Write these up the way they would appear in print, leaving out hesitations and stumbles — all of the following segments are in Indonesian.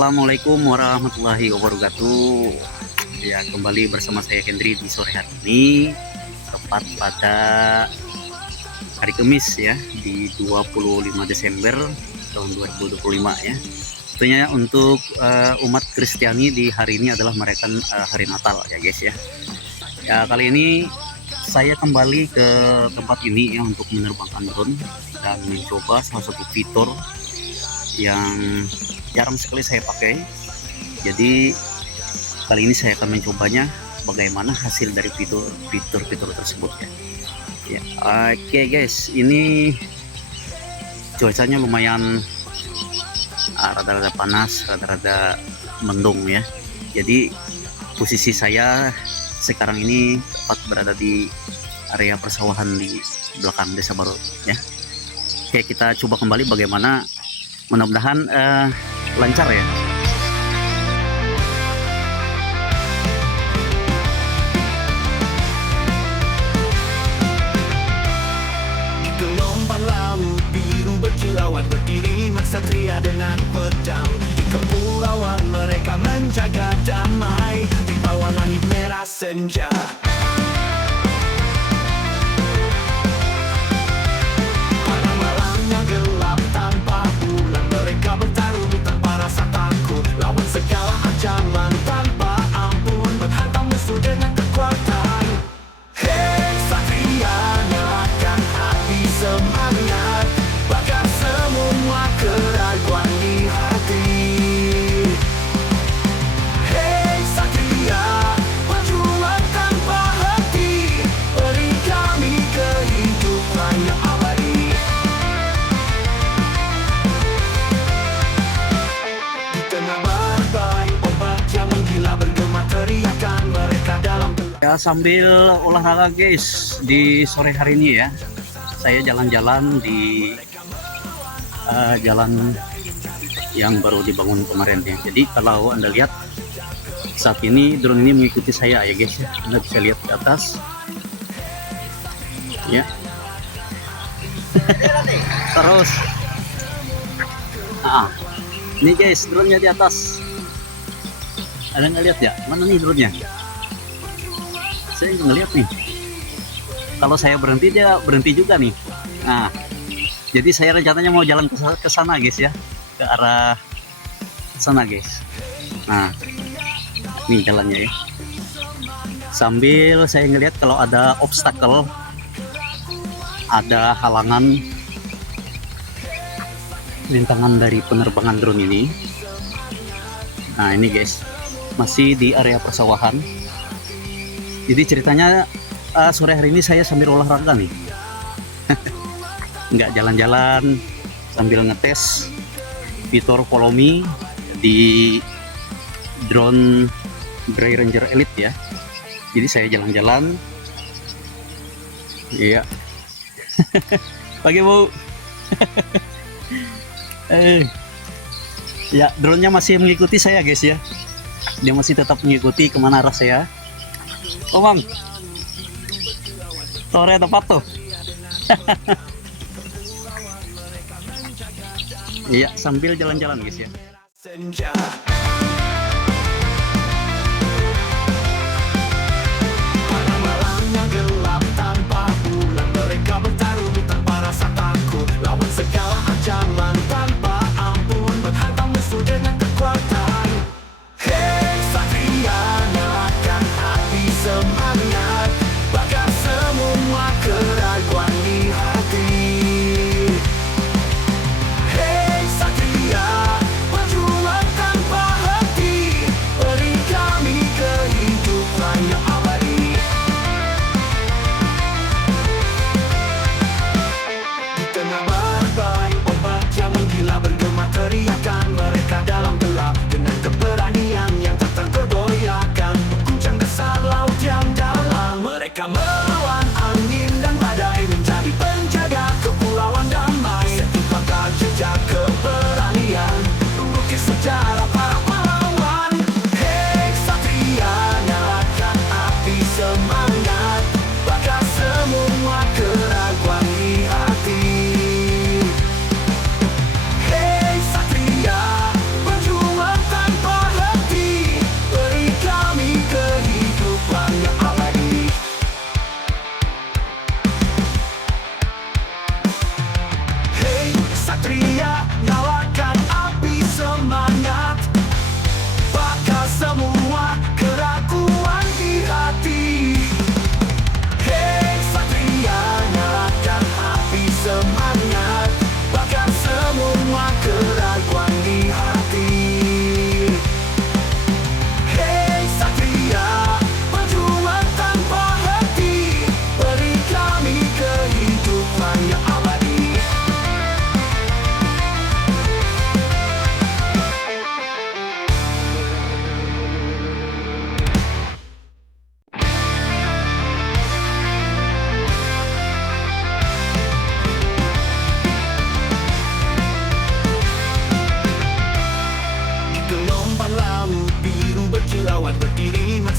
Assalamualaikum warahmatullahi wabarakatuh. Ya, kembali bersama saya Hendri di sore hari ini, tepat pada hari Kamis ya, di 25 Desember tahun 2025 ya. Tentunya untuk umat Kristiani di hari ini adalah merayakan hari Natal ya guys ya. Ya, kali ini saya kembali ke tempat ini ya untuk menerbangkan drone dan mencoba salah satu fitur yang jarang sekali saya pakai. Jadi kali ini saya akan mencobanya bagaimana hasil dari fitur tersebut ya. Ya, oke guys, ini cuacanya lumayan rada-rada panas, rada-rada mendung ya. Jadi posisi saya sekarang ini tepat berada di area persawahan di belakang desa baru ya. Oke, kita coba kembali bagaimana, mudah-mudahan lancar ya. Gelombang laut biru berkilauan berdiri maksatria dengan pedang. Di kepulauan mereka menjaga damai di bawah langit merah senja. Pada malamnya gelap tanpa bulan, mereka bertarung tanpa rasa takut, lawan segala ancaman tanpa ampun, menghantam musuh dengan kekuatan. Hei satria, nyalakan api semangat, bakar semua keraguan di hati. Hei satria, perjuang tanpa henti, beri kami kehidupan yang abadi. Di tengah badai, ombak yang menggila bergema, teriakan mereka dalam gelap. Ya, sambil olahraga guys di sore hari ini ya, saya jalan-jalan di jalan yang baru dibangun kemarin ya. Jadi kalau Anda lihat saat ini drone ini mengikuti saya ya guys ya. Anda bisa lihat di atas ya. Terus ini guys, drone-nya di atas. Ada nggak lihat ya? Mana nih drone-nya? Saya nggak ngeliat nih. Kalau saya berhenti, dia berhenti juga nih. Nah, jadi saya rencananya mau jalan ke sana guys ya, ke arah sana guys. Nah, ini jalannya ya. Sambil saya ngeliat kalau ada obstacle, ada halangan rintangan dari penerbangan drone ini. Nah ini guys, masih di area persawahan. Jadi ceritanya sore hari ini saya sambil olahraga nih. Nggak jalan-jalan, sambil ngetes fitur follow me di drone Grey Ranger Elite ya. Jadi saya jalan-jalan. Iya. Pagi Bu. Ya, drone-nya masih mengikuti saya guys ya. Dia masih tetap mengikuti kemana arah saya. Oh bang, sore tepat tuh. Iya, sambil jalan-jalan guys ya. Senja. Pada malamnya gelap tanpa bulan, mereka bertarung tanpa rasa takut, lawan segala ancaman tanpa ampun, menghantam musuh dengan kekuatan. Hei satria, nyalakan api semangat, bakar semua keraguan di hati. Hei satria, perjuang tanpa henti, beri kami kehidupan yang abadi. Di tengah badai, ombak yang menggila bergema, teriakan mereka dalam gelap dengan keberanian yang tak tergoyahkan, guncang besar laut yang dalam. Mereka melawan angin dan badai, menjadi penjaga kepulauan damai. Setiap langkah jejak keberanian, melukis sejarah para pahlawan. Hei satria, nyalakan api semangat, bakar semua keraguan di hati. Hei satria, berjuang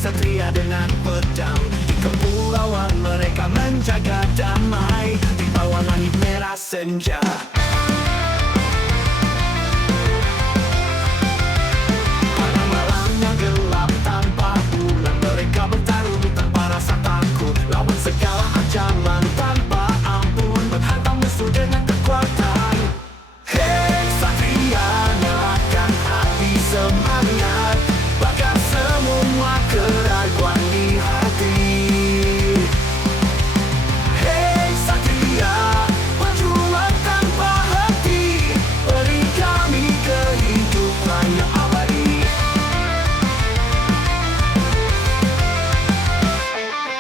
ksatria dengan pedang. Di kepulauan mereka menjaga damai di bawah langit merah senja. Pada malamnya gelap tanpa bulan, mereka bertarung tanpa rasa takut, lawan segala ancaman tanpa ampun, menghantam musuh dengan kekuatan. Hei ksatria, nyalakan api semangat, bakar semua keraguan di hati. Hei ksatria, berjuang tanpa henti, beri kami kehidupan yang abadi.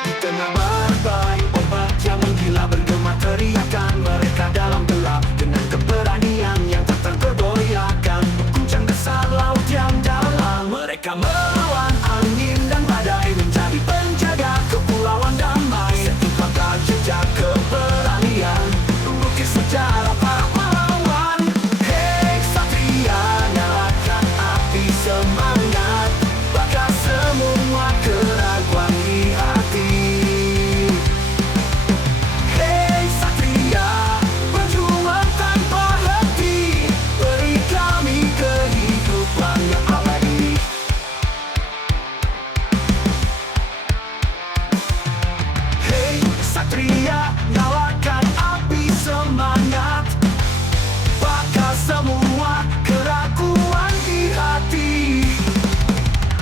Di tengah badai, ombak yang menggila bergema, teriakan mereka dalam gelap dengan keberanian yang tak tergoyahkan, mengguncang dasar laut yang dalam. Mereka melawan angin dan badai, menjadi penjaga kepulauan damai. Setupkan jejak keberanian, melukis sejarah para pahlawan. Hei ksatria, nyalakan api semangat, bakar semua keraguan di hati. Hei ksatria, berjuang tanpa henti, beri kami kehidupan yang abadi. Hei ksatria, nyalakan api semangat, bakar semua keraguan di hati.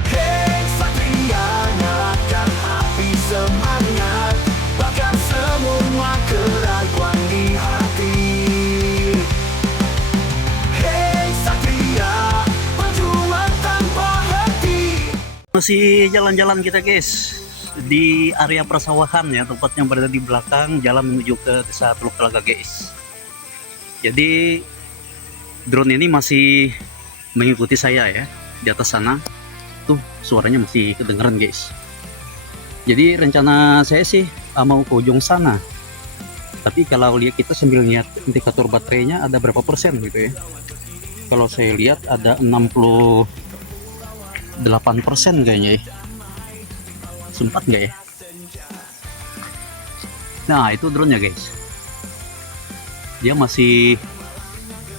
Hei ksatria, nyalakan api semangat, bakar semua keraguan di hati. Hei ksatria, berjuang tanpa henti. Masih jalan-jalan kita guys di area persawahan ya, tempatnya berada di belakang jalan menuju ke desa Teluk Telaga guys. Jadi drone ini masih mengikuti saya ya di atas sana. Tuh suaranya masih kedengeran guys. Jadi rencana saya sih mau ke ujung sana, tapi kalau lihat kita sambil lihat indikator baterainya ada berapa persen gitu ya. Kalau saya lihat ada 68% kayaknya ya. Sempat nggak ya? Nah itu drone-nya guys, dia masih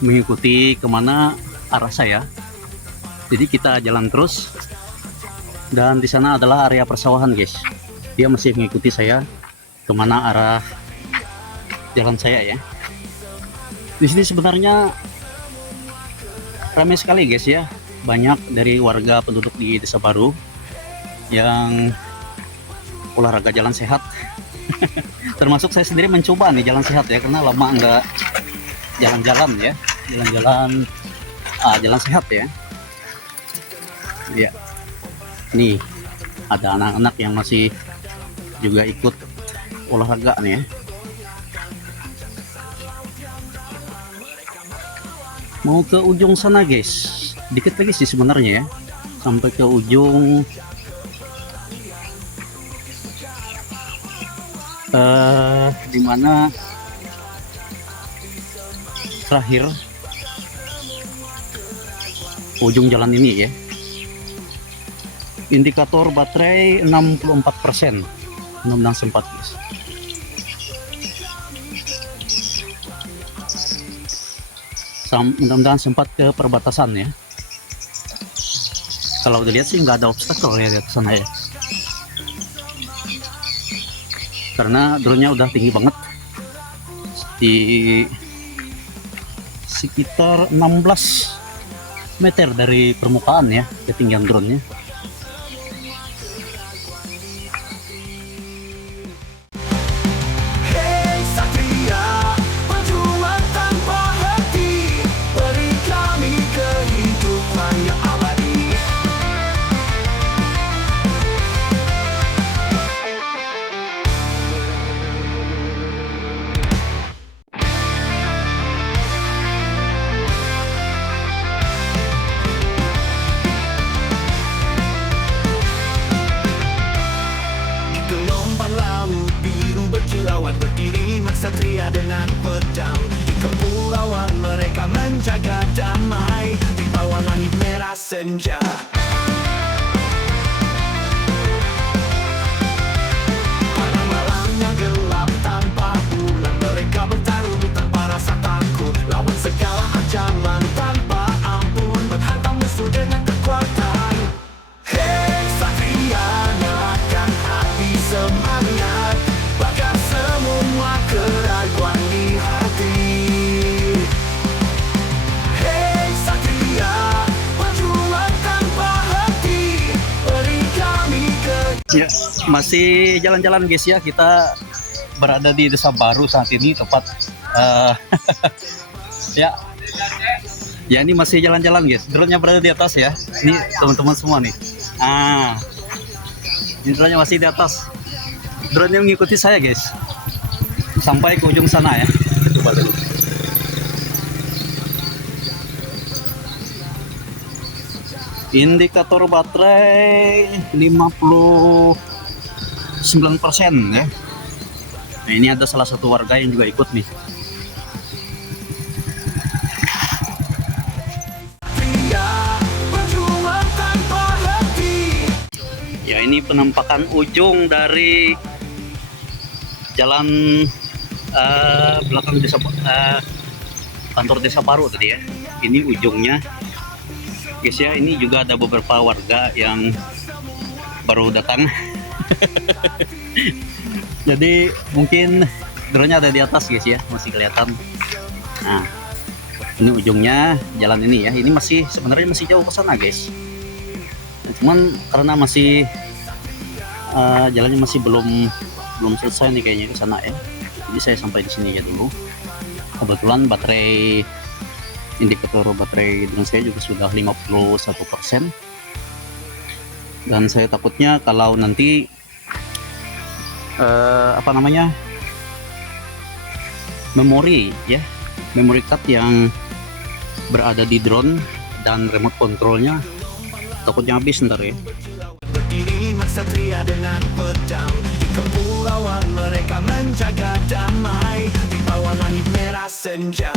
mengikuti kemana arah saya. Jadi kita jalan terus, dan di sana adalah area persawahan guys. Dia masih mengikuti saya kemana arah jalan saya ya. Di sini sebenarnya ramai sekali guys ya, banyak dari warga penduduk di Desa Baru yang olahraga jalan sehat. Termasuk saya sendiri mencoba nih jalan sehat ya, karena lama nggak jalan-jalan ya, jalan sehat ya. Ya, nih ada anak-anak yang masih juga ikut olahraga nih ya. Mau ke ujung sana guys, dikit lagi sih sebenarnya ya, sampai ke ujung dimana terakhir ujung jalan ini ya. Indikator baterai 64%, mudah-mudahan sempat guys. Mudah-mudahan sempat ke perbatasan ya. Kalau dilihat sih nggak ada obstacle ya di sana ya, karena drone-nya udah tinggi banget, di sekitar 16 meter dari permukaan ya ketinggian drone-nya. Hei ksatria, berjuang tanpa henti, beri kami kehidupan yang abadi. Gelombang laut biru berkilauan, berdiri ksatria dengan pedang. Di kepulauan mereka menjaga damai di bawah langit merah senja. Ya, masih jalan-jalan guys ya. Kita berada di Desa Baru saat ini, tepat eh, ya. Ya ini masih jalan-jalan guys. Drone-nya berada di atas ya. Ini teman-teman semua nih. Ah, ini drone-nya masih di atas. Drone-nya mengikuti saya guys. Sampai ke ujung sana ya. Coba dulu. Indikator baterai 59% ya. Nah, ini ada salah satu warga yang juga ikut nih. Ya, ini penampakan ujung dari jalan belakang desa, kantor Desa Baru tadi ya. Ini ujungnya guys ya. Ini juga ada beberapa warga yang baru datang. Jadi mungkin drone-nya ada di atas guys ya, masih kelihatan. Nah, ini ujungnya jalan ini ya. Ini masih sebenarnya masih jauh ke sana guys. Nah, cuman karena masih jalannya masih belum selesai nih kayaknya ke sana ya. Jadi saya sampai di sini ya dulu. Kebetulan baterai, indikator baterai drone saya juga sudah 51%. Dan saya takutnya kalau nanti memori ya, memory card yang berada di drone dan remote controlnya takutnya habis ntar ya. Berdiri Satria dengan pedang di kepulauan mereka menjaga damai di bawah langit merah senja.